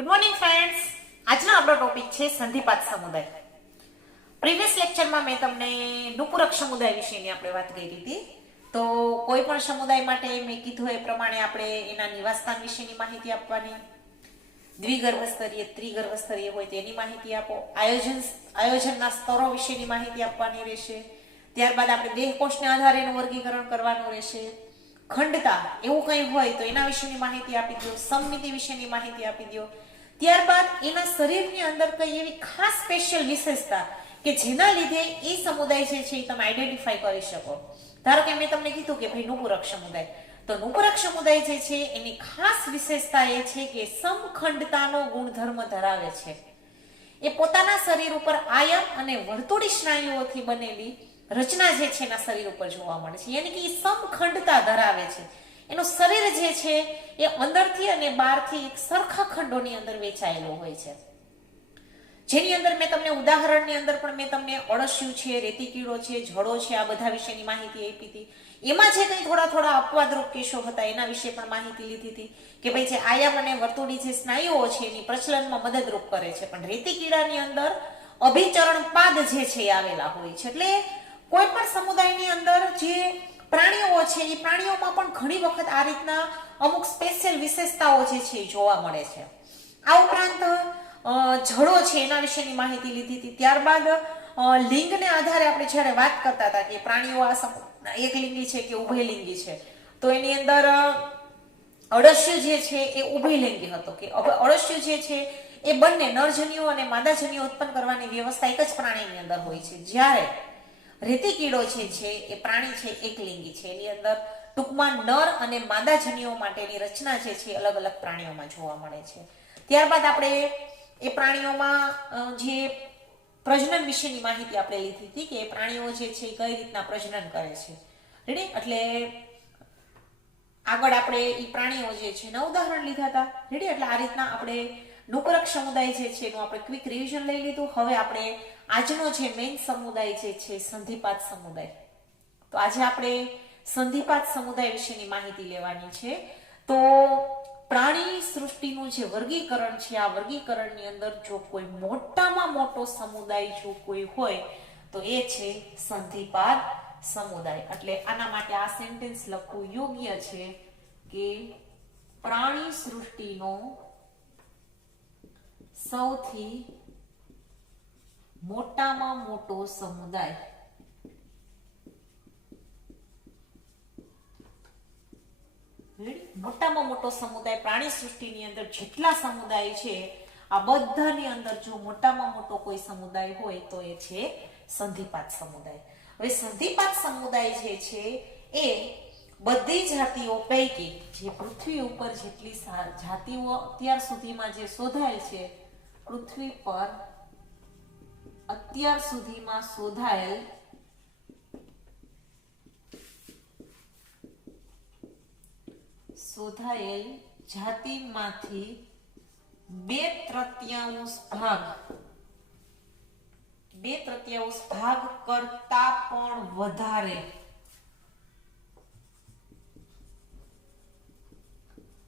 Good morning friends. આજનો આપણો topic છે સંધિપાત સમુદાય. પ્રીવિયસ લેક્ચરમાં મેં તમને નુપુરક સમુદાય વિશેની આપણે વાત કરી હતી. તો કોઈ પણ સમુદાય માટે મેં કીધું એ પ્રમાણે આપણે એના નિવાસસ્થાન વિશેની માહિતી આપવાની, દ્વિગર્ભ સ્તરીય ત્રિગર્ભ સ્તરીય હોય તેની માહિતી આપો, આયોજનના સ્તરો વિશેની માહિતી આપવાની રહેશે. ત્યારબાદ આપણે દેહ કોષના આધારે એનું વર્ગીકરણ કરવાનું રહેશે. ખંડતા એવું કંઈ હોય તો એના વિશેની માહિતી આપી દો, સમમિતિ વિશેની માહિતી આપી દો. ત્યારબાદ એના શરીરની અંદર કઈ એવી ખાસ સ્પેશિયલ વિશેષતા કે જેના લીધે એ સમુદાય જે છે એ તમે આઈડેન્ટિફાઈ કરી શકો. ધારો કે મેં તમને કીધું કે ભાઈ નુપુરક સમુદાય, તો નુપુરક સમુદાય જે છે એની ખાસ વિશેષતા એ છે કે સમખંડતાનો ગુણધર્મ ધરાવે છે. એ પોતાના શરીર ઉપર આયમ અને વર્તુળી સ્નાયુઓથી બનેલી રચના જે છે એના શરીર ઉપર જોવા મળે છે, યાની કે એ સમખંડતા ધરાવે છે. એનું શરીર જે છે એ અંદરથી અને બહારથી એક સરખા ખંડોની અંદર વેચાયેલું હોય છે, જેની અંદર મેં તમને ઉદાહરણની અંદર પણ મેં તમને અળસિયું છે, રેતી કીડો છે, જડો છે, આ બધા વિશેની માહિતી આપી હતી. એમાં જે કંઈ થોડા અપવાદરૂપ કેસો હતા એના વિશે પણ માહિતી લીધી હતી કે ભાઈ જે આયામ અને વર્તુળી જે સ્નાયુઓ છે એની પ્રચલનમાં મદદરૂપ કરે છે, પણ રેતી કીડાની અંદર અભિચરણ પાદ જે છે એ આવેલા હોય છે. એટલે કોઈ પણ સમુદાયની અંદર જે પ્રાણીઓ છે એ પ્રાણીઓમાં પણ ઘણી વખત આ રીતના અમુક સ્પેશિયલ વિશેષતાઓ જે છે એ જોવા મળે છે. આ ઉપરાંત જડો છે એના વિશેની માહિતી લીધી હતી. ત્યારબાદ લિંગને આધારે આપણે જ્યારે વાત કરતા હતા કે પ્રાણીઓ આ એકલિંગી છે કે ઉભયલિંગી છે, તો એની અંદર અળસિયું જે છે એ ઉભયલિંગી હતો કે અળસિયું જે છે એ બંને નરજન્યુઓ અને માદાજન્યુઓ ઉત્પન્ન કરવાની વ્યવસ્થા એક જ પ્રાણીની અંદર હોય છે, જ્યારે રેતી કીડો જે છે એ પ્રાણી છે એકલિંગી છે. એની અંદર ટૂંકમાં નર અને માદાજન્યુઓ માટેની રચના જે છે અલગ અલગ પ્રાણીઓમાં જોવા મળે છે. ત્યારબાદ આપણે એ પ્રાણીઓમાં જે પ્રજનન વિશેની માહિતી આપણે લીધી હતી કે એ પ્રાણીઓ જે છે એ કઈ રીતના પ્રજનન કરે છે. રેડી? એટલે આગળ આપણે એ પ્રાણીઓ જે છે એના ઉદાહરણ લીધા હતા. રેડી? એટલે આ રીતના આપણે નુપુરક સમુદાય જે છે એનું આપણે ક્વિક રિવિઝન લઈ લીધું. હવે આપણે આજનો જે મેઇન સમુદાય જે છે સંધિપાત સમુદાય, તો આજે આપણે સંધિપાત સમુદાય વિશેની માહિતી લેવાની છે. તો પ્રાણી સૃષ્ટિનું જે વર્ગીકરણ છે, આ વર્ગીકરણની અંદર જો કોઈ મોટામાં મોટો સમુદાય જો કોઈ હોય તો એ છે સંધિપાત સમુદાય. એટલે આના માટે આ સેન્ટેન્સ લખવું યોગ્ય છે કે પ્રાણી સૃષ્ટિનો સૌથી મોટામાં મોટો સમુદાય મોટામાં મોટો સમુદાય પ્રાણી સૃષ્ટિની અંદર જેટલા સમુદાય છે આ બધાની અંદર જો મોટામાં મોટો કોઈ સમુદાય હોય તો એ છે સંધિપાત સમુદાય. હવે સંધિપાત સમુદાય જે છે એ બધી જાતિઓ પૈકી જે પૃથ્વી ઉપર જેટલી જાતિઓ અત્યાર સુધીમાં જે શોધાયેલ છે, પૃથ્વી પર અત્યાર સુધીમાં શોધાયેલ જાતિમાંથી 2/3 ભાગ કરતા પણ વધારે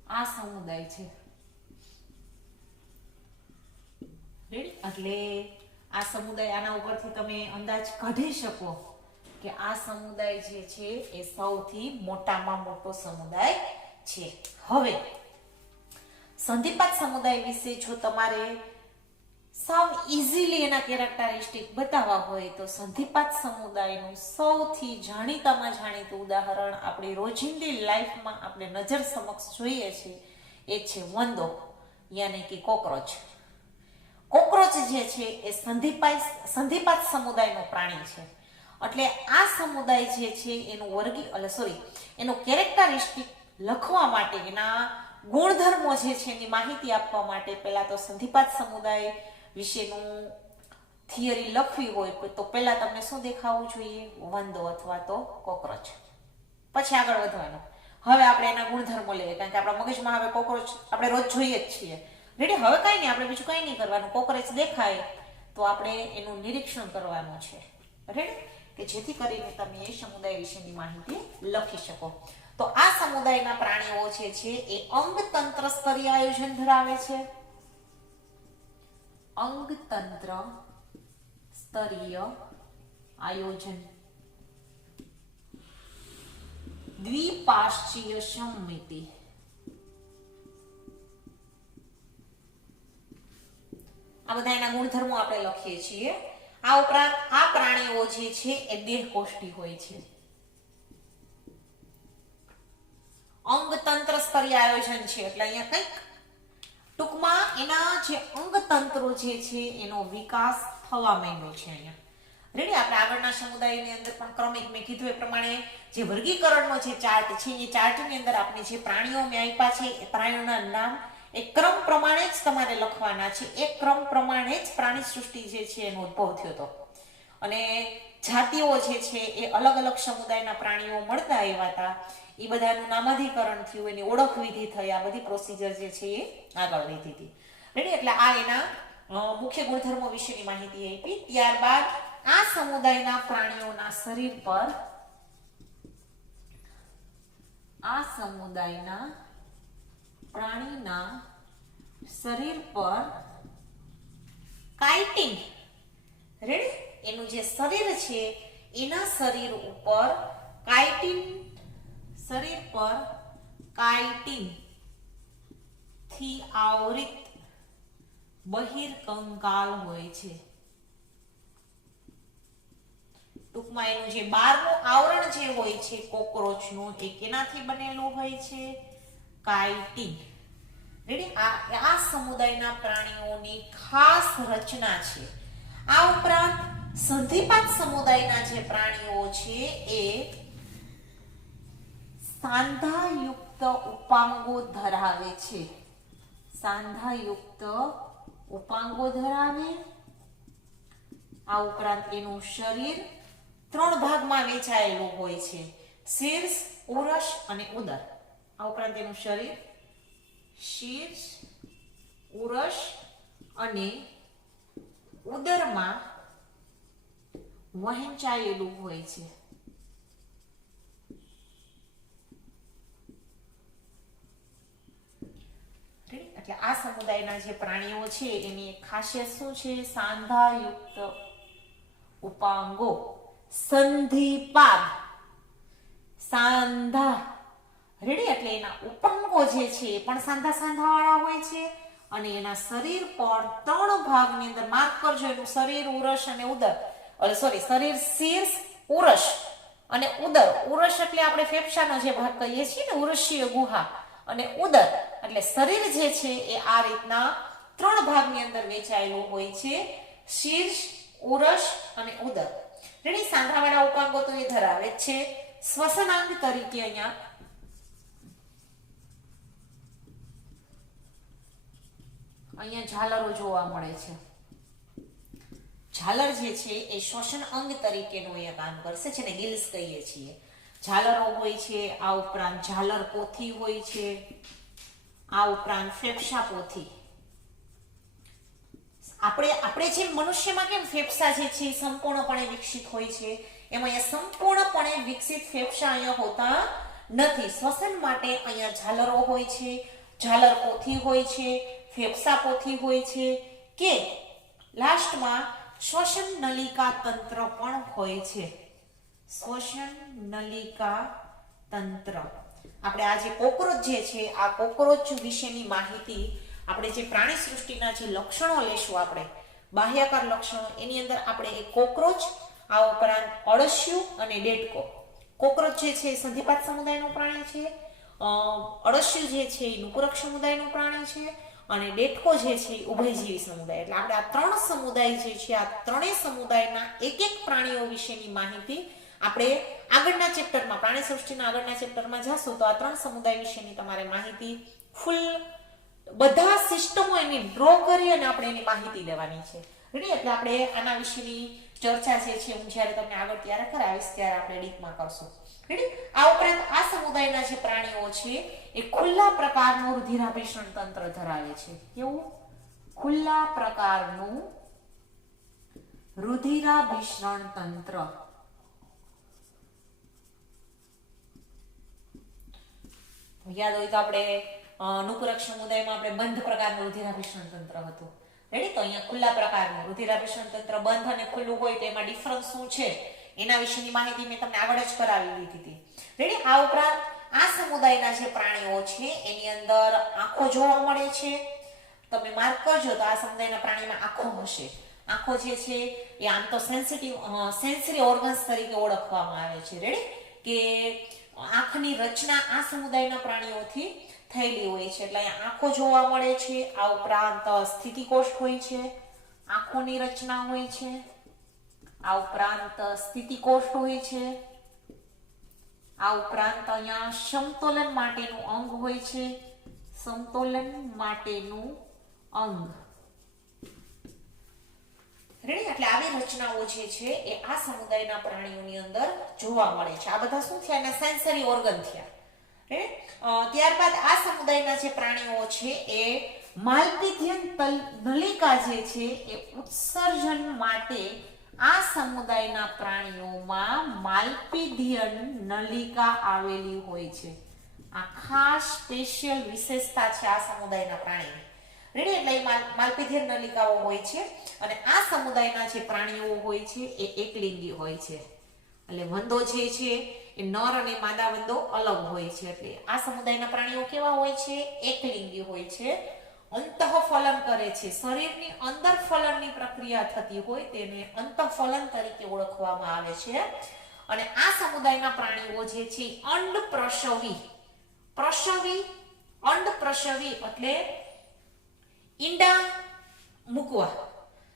આ સમુદાય છે. રેડી? એટલે આ સમુદાય, આના ઉપરથી તમે અંદાજ કાઢી શકો કે આ સમુદાય જે છે એ સૌથી મોટામાં મોટો સમુદાય છે. હવે સંધિપાત સમુદાય વિશે જો તમારે સાવ ઇઝીલી એના કેરેક્ટરિસ્ટિક બતાવવા હોય તો સંધિપાત સમુદાયનું સૌથી જાણીતામાં જાણીતું ઉદાહરણ આપણે રોજિંદી લાઈફમાં આપણે નજર સમક્ષ જોઈએ છીએ એ છે વંદો, યાની કે કોકરોચ. કોકરોચ જે છે એ સંધિપાત સમુદાયનો પ્રાણી છે. એટલે આ સમુદાય જે છે એનું કેરેક્ટરિસ્ટિક લખવા માટે, એના ગુણધર્મો જે છે એની માહિતી આપવા માટે પહેલા તો સંધિપાત સમુદાય વિશેનું થિયરી લખવી હોય તો પહેલા તમને શું દેખાવું જોઈએ? વંદો અથવા તો કોકરોચ. પછી આગળ વધવાનું. હવે આપણે એના ગુણધર્મો લઈએ, કારણ કે આપણા મગજમાં હવે કોકરોચ આપણે રોજ જોઈએ જ છીએ. રેડી? હવે કઈ નહીં, આપણે બીજું કઈ નહીં કરવાનું. કોકરોચ દેખાય તો આપણે એનું નિરીક્ષણ કરવાનું છે. રેડી? કે જેથી કરીને તમે એ સમુદાય વિશેની માહિતી લખી શકો. તો આ સમુદાયના પ્રાણીઓ છે એ અંગતંત્ર સ્તરીય આયોજન ધરાવે છે. અંગતંત્ર સ્તરીય આયોજન, દ્વિપાર્શ્વીય સમિતિ, આ બધા એના ગુણધર્મો આપણે લખીએ છીએ. આ ઉપરાંત આ પ્રાણીઓ જે છે એ દેહકોષ્ઠી હોય છે. અંગતંત્ર સ્તરીય આયોજન છે એટલે અહીંયા કંઈક ટૂંકમાં એના જે અંગતંત્રો જે છે એનો વિકાસ થવા માંડ્યો છે. અહીંયા રેડી. આપણે આગળના સમુદાયની અંદર પણ ક્રમિક મેં કીધું એ પ્રમાણે જે વર્ગીકરણનો જે ચાર્ટ છે એ ચાર્ટની અંદર આપણે જે પ્રાણીઓ મેં આપ્યા છે એ પ્રાણીઓના નામ એક ક્રમ પ્રમાણે જ તમારે લખવાના છે. એક ક્રમ પ્રમાણે જ પ્રાણી સૃષ્ટિ જે છે એનો ઉદ્ભવ થયો હતો. અને જાતિઓ જે છે એ અલગ અલગ સમુદાયના પ્રાણીઓ મળતા આવ્યા હતા. એ બધાનું નામાધિકરણ થયું, એની ઓળખ વિધિ થઈ, આ બધી પ્રોસિજર જે છે એ આગળ લીધી હતી. રેડી. એટલે આ એના મુખ્ય ગુણધર્મો વિશેની માહિતી આપી. ત્યારબાદ આ સમુદાયના પ્રાણીઓના શરીર પર પ્રાણીના શરીર પર કાઇટિંગ, રેડી, એનું જે શરીર છે એના શરીર ઉપર કાઇટિંગ થી આવૃત બહિર્કંકાલ હોય છે. ટૂંકમાં એનું જે બહારનું આવરણ જે હોય છે કોકરોચનું એ કેનાથી બનેલું હોય છે? કાઇટિંગ. રેડી. આ સમુદાયના પ્રાણીઓની ખાસ રચના છે. આ ઉપરાંત સંધિપાત સમુદાયના જે પ્રાણીઓ છે એ સાંધાયુક્ત ઉપાંગો ધરાવે છે. સાંધાયુક્ત ઉપાંગો ધરાવે. આ ઉપરાંત એનું શરીર 3 ભાગમાં વહેંચાયેલું હોય છે: શીર્ષ, ઉરસ અને ઉદર. આ ઉપરાંત એનું શરીર શીર્ષ, ઉરસ અને ઉદરમાં વહેંચાયેલું હોય છે. એટલે આ સમુદાયના જે પ્રાણીઓ છે એની એક ખાસિયત શું છે? સાંધાયુક્ત ઉપાંગો. સંધિપાદ. સાંધા, રેડી. એટલે એના ઉપાંગો જે છે એ પણ સાંધાવાળા હોય છે અને એના શરીર પર 3 ભાગની અંદર માર્ક કરજો. એનું શરીર, ઉરસ અને ઉદર. શરીર, શીર્ષ, ઉરસ અને ઉદર. ઉરસ એટલે આપણે ફેફસાનો જે ભાગ કહીએ છીએ ને, ઉરસીય ગુહા. અને ઉદર એટલે શરીર જે છે એ આ રીતના 3 ભાગની અંદર વહેંચાયેલું હોય છે: શીર્ષ, ઉરસ અને ઉદર. રેડી. સાંધાવાળા ઉપાંગો તો એ ધરાવે જ છે. શ્વસનાંગ તરીકે અહીંયા ઝાલરો જોવા મળે છે. ઝાલર જે છે એ શ્વસન અંગ તરીકેનું અહીંયા કામ કરશે, જેને ગિલ્સ કહીએ છીએ. ઝાલરો હોય છે. આ ઉપરાંત ઝાલર પોથી હોય છે. આ ઉપરાંત ફેફસા પોથી. આપણે જે મનુષ્યમાં કેમ ફેફસા જે છે સંપૂર્ણપણે વિકસિત હોય છે, એમાં અહીંયા સંપૂર્ણપણે વિકસિત ફેફસા અહીંયા હોતા નથી. શ્વસન માટે અહીંયા ઝાલરો હોય છે, ઝાલર પોથી હોય છે, ફેફસા પોથી હોય છે, કે લાસ્ટમાં શ્વસન નલિકા તંત્ર પણ હોય છે. શ્વસન નલિકા તંત્ર. આપણે આ જે કોકરોચ જે છે, આ કોકરોચ વિશેની માહિતી આપણે જે પ્રાણી સૃષ્ટિના જે લક્ષણો લેશું, આપણે બાહ્યકાર લક્ષણો, એની અંદર આપણે એક કોકરોચ, આ ઉપરાંત અળસિયું અને ડેટકો. કોકરોચ જે છે એ સંધિપાત સમુદાયનું પ્રાણી છે. અળસિયું જે છે એ નુપુરક સમુદાયનું પ્રાણી છે. અને ડેટકો જે છે એ ઉભયજીવી સમુદાય. એટલે આપણે આ 3 સમુદાય જે છે, આ 3 સમુદાયના એક પ્રાણીઓ વિશેની માહિતી આપણે આગળના ચેપ્ટરમાં, પ્રાણી સૃષ્ટિના આગળના ચેપ્ટરમાં જશું તો આ 3 સમુદાય વિશેની તમારે માહિતી ફૂલ બધા સિસ્ટમો એની ડ્રો કરી અને આપણે એની માહિતી લેવાની છે. રેડી. એટલે આપણે આના વિશેની ચર્ચા જે છે હું જ્યારે તમને આગળ ત્યારે કરાવીશ ત્યારે આપણે ડીપમાં કરશું. રેડી. આ ઉપરાંત આ સમુદાયના જે પ્રાણીઓ છે એ ખુલ્લા પ્રકારનું રુધિરાભિસરણ તંત્ર ધરાવે છે. કેવું? ખુલ્લા પ્રકારનું રુધિરાભિસરણ તંત્ર. યાદ હોય તો આપણે નુપુરક સમુદાયમાં આપણે બંધ પ્રકારનું રુધિરાભિસરણ તંત્ર હતું. રેડી? તો અહીંયા ખુલ્લા પ્રકારનું રુધિરાભિસરણ તંત્ર બંધ અને ખુલ્લું હોય તો એમાં ડિફરન્સ શું છે એના વિશેની માહિતી મેં તમને આગળ જ કરાવી દીધી હતી. રેડી? આ ઉપરાંત આ સમુદાયના જે પ્રાણીઓ છે એની અંદર આંખો જોવા મળે છે. તમે માર્ક કરજો તો આ સમુદાયના પ્રાણીમાં આંખો હશે. આંખો જે છે એ આમ તો સેન્સરી ઓર્ગન્સ તરીકે ઓળખવામાં આવે છે. રેડી? કે આંખની રચના આ સમુદાયના પ્રાણીઓથી થયેલી હોય છે એટલે અહીંયા આંખો જોવા મળે છે. આ ઉપરાંત સ્થિતિકોષ હોય છે, આંખોની રચના હોય છે. આ ઉપરાંત સ્થિતિકોષ હોય છે. આ ઉપરાંત અહીંયા સમતોલન માટેનું અંગ હોય છે, સમતોલન માટેનું અંગ. રેડી? એટલે આવી રચનાઓ જે છે એ આ સમુદાયના પ્રાણીઓની અંદર જોવા મળે છે. આ બધા શું થયા? એના સેન્સરી ઓર્ગન થયા. ત્યારબાદ આ સમુદાયના જે પ્રાણીઓ છે એ માલપીધિયન નલિકા જે છે એ ઉત્સર્જન માટે આ સમુદાયના પ્રાણીઓમાં માલપીધિયન નલિકા આવેલી હોય છે. આ ખાસ સ્પેશિયલ વિશેષતા છે આ સમુદાયના પ્રાણીની. રેડી? એટલે માલપીધિયન નલિકાઓ હોય છે અને આ સમુદાયના જે પ્રાણીઓ હોય છે એ એકલિંગી હોય છે. એટલે વંદો જે છે એ નર અને માદા વંદો અલગ હોય છે. એટલે આ સમુદાયના પ્રાણીઓ કેવા હોય છે? એકલિંગી હોય છે. અંતઃફલન કરે છે. શરીરની અંદર ફલનની પ્રક્રિયા થતી હોય તેને અંતઃફલન તરીકે ઓળખવામાં આવે છે. અને આ સમુદાયના પ્રાણીઓ જે છે અંડપ્રસવી, અંડપ્રસવી એટલે ઈંડા મૂકવા.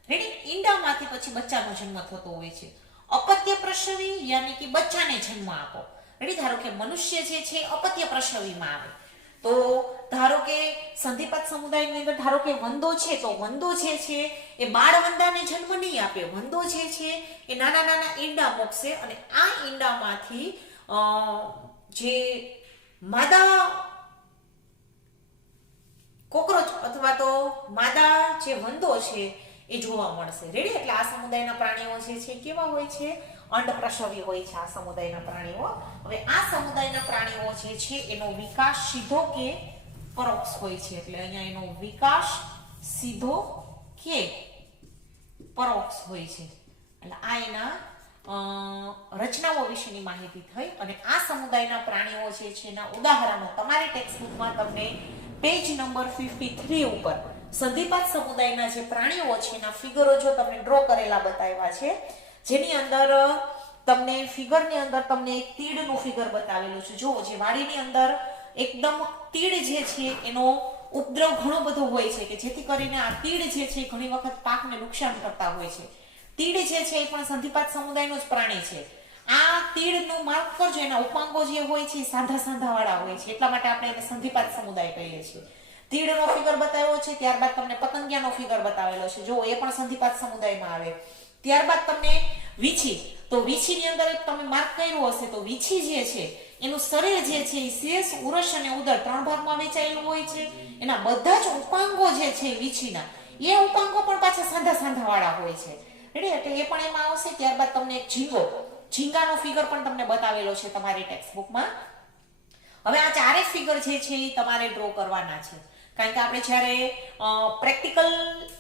રેડી? ઈંડામાંથી પછી બચ્ચાનો જન્મ થતો હોય છે. અપત્ય પ્રસવી યાની કે બચ્ચાને જન્મ આપો. રેડી? ધારો કે મનુષ્ય જે છે અપત્ય પ્રસવીમાં આવે તો ધારો કે સંધિપાત સમુદાયની અંદર ધારો કે વંદો છે તો વંદો જે છે એ બાળ વંદાને જન્મ નહીં આપે. વંદો જે છે એ નાના નાના ઈંડા મૂકશે અને આ ઈંડામાંથી જે માદા કોકરોચ અથવા તો માદા જે વંદો છે એ જોવા મળશે. રેડી? એટલે આ સમુદાયના પ્રાણીઓ જે છે કેવા હોય છે? અંડપ્રસવી હોય છે આ સમુદાયના પ્રાણીઓ. હવે આ સમુદાયના પ્રાણીઓ જે છે એનો વિકાસ સીધો કે પરોક્ષ હોય છે. એટલે અહીંયા એનો વિકાસ સીધો કે પરોક્ષ હોય છે. એટલે આ એના રચનાઓ વિશેની માહિતી થઈ. અને આ સમુદાયના પ્રાણીઓ જે છે એના ઉદાહરણો તમારી ટેક્સ્ટબુકમાં તમને પેજ નંબર 53 ઉપર સંધિપાત સમુદાયના જે પ્રાણીઓ છે એના ફિગરો જો તમને ડ્રો કરેલા બતાવ્યા છે. જેની અંદર તમને ફિગરની અંદર તમને એક તીડનું ફિગર બતાવેલું છે. જો જે વાડીની અંદર એકદમ તીડ જે છે એનો ઉપદ્રવ ઘણો બધો હોય છે કે જેથી કરીને આ તીડ જે છે ઘણી વખત પાકને નુકસાન કરતા હોય છે. તીડ જે છે એ પણ સંધિપાત સમુદાયનું જ પ્રાણી છે. આ તીડનું માર્ક કરજો, એના ઉપાંગો જે હોય છે સાંધા સાંધા વાળા હોય છે એટલા માટે આપણે એને સંધિપાત સમુદાય કહીએ છીએ. તીડનો ફિગર બતાવ્યો છે. ત્યારબાદ તમને પતંગિયાનો ફિગર બતાવેલો છે. જો એ પણ સંધિપાત સમુદાયમાં આવે. ત્યારબાદ તમને વીછી, તો વીછીની અંદર એક તમે માર્ક કર્યું હશે તો વીછી જે છે એનું શરીર જે છે એ શેષ, ઉરસ અને ઉદર 3 ભાગમાં વહેંચાયેલું હોય છે. એના બધા જ ઉપાંગો જે છે વીછીના એ ઉપાંગો પણ પાછા સાંધા સાંધા વાળા હોય છે. રેડી? એટલે એ પણ એમાં આવશે. ત્યારબાદ તમને એક ઝીંગાનો ફિગર પણ તમને બતાવેલો છે તમારી ટેક્સ્ટબુકમાં. હવે આ ચારે ફિગર જે છે એ તમારે ડ્રો કરવાના છે. કારણ કે આપણે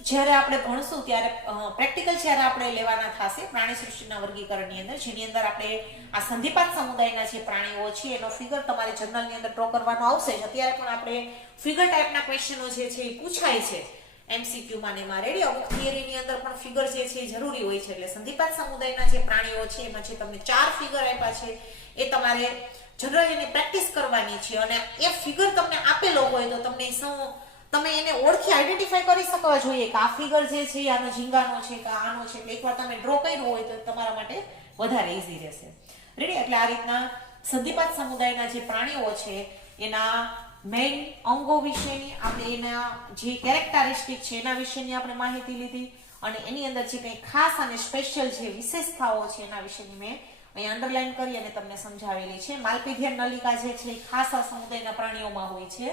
જ્યારે આપણે ભણશું ત્યારે પ્રેક્ટિકલ જ્યારે આપણે લેવાના થશે પ્રાણી સૃષ્ટિના વર્ગીકરણની અંદર, જેની અંદર આપણે આ સંધિપાત સમુદાયના જે પ્રાણીઓ છે એનો ફિગર તમારે જર્નલની અંદર ડ્રો કરવાનો આવશે જ. અત્યારે પણ આપણે ફિગર ટાઈપના ક્વેશ્ચનો જે છે એ પૂછાય છે એમસીક્યુમાં ને એમાં. રેડી? અમુક થિયરીની અંદર પણ ફિગર જે છે એ જરૂરી હોય છે. એટલે સંધિપાત સમુદાયના જે પ્રાણીઓ છે એમાં જે તમને 4 ફિગર આપ્યા છે એ તમારે જનરલી પ્રેક્ટિસ કરવાની છે. અને એ ફિગર તમને આપેલો હોય તો તમે એને ઓળખી આઈડેન્ટિફાઈ કરી શકવા જોઈએ કે આ ફિગર જે છે આનો ઝીંગાનો છે કે આનો છે. એટલે એકવાર તમે ડ્રો કર્યો હોય તો તમારા માટે વધારે ઈઝી રહેશે. રેડી? એટલે આ રીતના સંધિપાત સમુદાયના જે પ્રાણીઓ છે એના મેઇન અંગો વિશેની આપણે એના જે કેરેક્ટરિસ્ટિક છે એના વિશેની આપણે માહિતી લીધી અને એની અંદર જે કંઈ ખાસ અને સ્પેશિયલ જે વિશેષતાઓ છે એના વિશેની મેં અહીં અંડરલાઈન કરી અને તમને સમજાવેલી છે. માલપીધિયન નલિકા જે છે એ ખાસ આ સમુદાયના પ્રાણીઓમાં હોય છે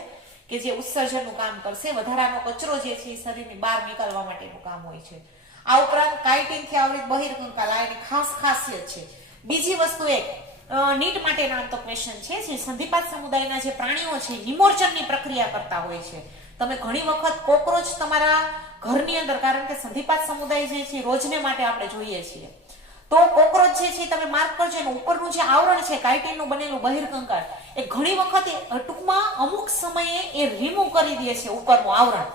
કે જે ઉત્સર્જનનું કામ કરશે. વધારાનો કચરો જે છે એ શરીરની બહાર નીકળવા માટેનું કામ હોય છે. આ ઉપરાંત કાઇટિનથી આવૃત બહિર્કંકાલ આ એની ખાસ ખાસિયત છે. બીજી વસ્તુ એક નીટ માટેના તો ક્વેશ્ચન છે જે સંધિપાત સમુદાયના જે પ્રાણીઓ છે નિમોર્ચનની પ્રક્રિયા કરતા હોય છે. તમે ઘણી વખત કોકરોચ તમારા ઘરની અંદર, કારણ કે સંધિપાત સમુદાય જે છે રોજને માટે આપણે જોઈએ છીએ, તો કોકરોચ જે છે તમે માર્ક કરજો એનું ઉપરનું જે આવરણ છે કાઇટિનનું બનેલું બહિર્કંકાળ, એ ઘણી વખત ટૂંકમાં અમુક સમયે એ રિમૂવ કરી દે છે ઉપરનું આવરણ.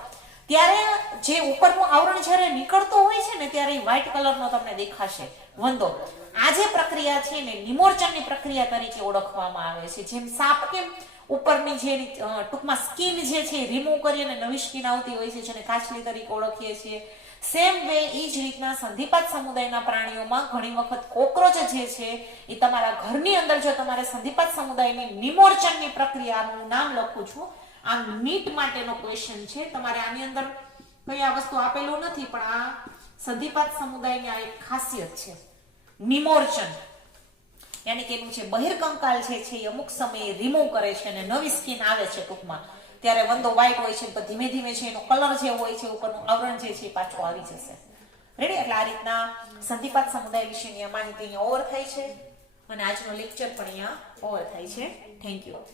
ત્યારે જે ઉપરનું આવરણ જ્યારે નીકળતો હોય છે ને ત્યારે વ્હાઇટ કલરનો તમને દેખાશે વંદો. આ જે પ્રક્રિયા છે ને નિમોર્ચનની પ્રક્રિયા તરીકે ઓળખવામાં આવે છે. જેમ સાપ કેમ ઉપરની જે ટૂંકમાં સ્કિન જે છે રિમૂવ કરી અને નવી સ્કિન આવતી હોય છે જેને કાચલી તરીકે ઓળખીએ છીએ, સેમ વે એ જ રીતના સંધિપાત સમુદાયના પ્રાણીઓમાં ઘણી વખત કોકરોચ જે છે એ તમારા ઘરની અંદર, જો તમારે સંધિપાત સમુદાયની નિમોર્ચનની પ્રક્રિયાનું નામ લખું છું, આ નીટ માટેનો ક્વેશ્ચન છે. તમારે આની અંદર કઈ આ વસ્તુ આપેલું નથી, પણ આ સંધિપાત સમુદાયની આ એક ખાસિયત છે, નિમોર્ચન. યાની કે એનું જે બહિર્કંકાલ છે એ અમુક સમયે રિમૂવ કરે છે અને નવી સ્કિન આવે છે ટૂંકમાં. ત્યારે વંદો વ્હાઇટ હોય છે તો ધીમે ધીમે છે એનો કલર જે હોય છે ઉપરનું આવરણ જે છે પાછું આવી જશે. રેડી? એટલે આ રીતના સંધિપાત સમુદાય વિશેની આ માહિતી અહીંયા ઓવર થાય છે અને આજનો લેક્ચર પણ અહીંયા ઓવર થાય છે. Thank you.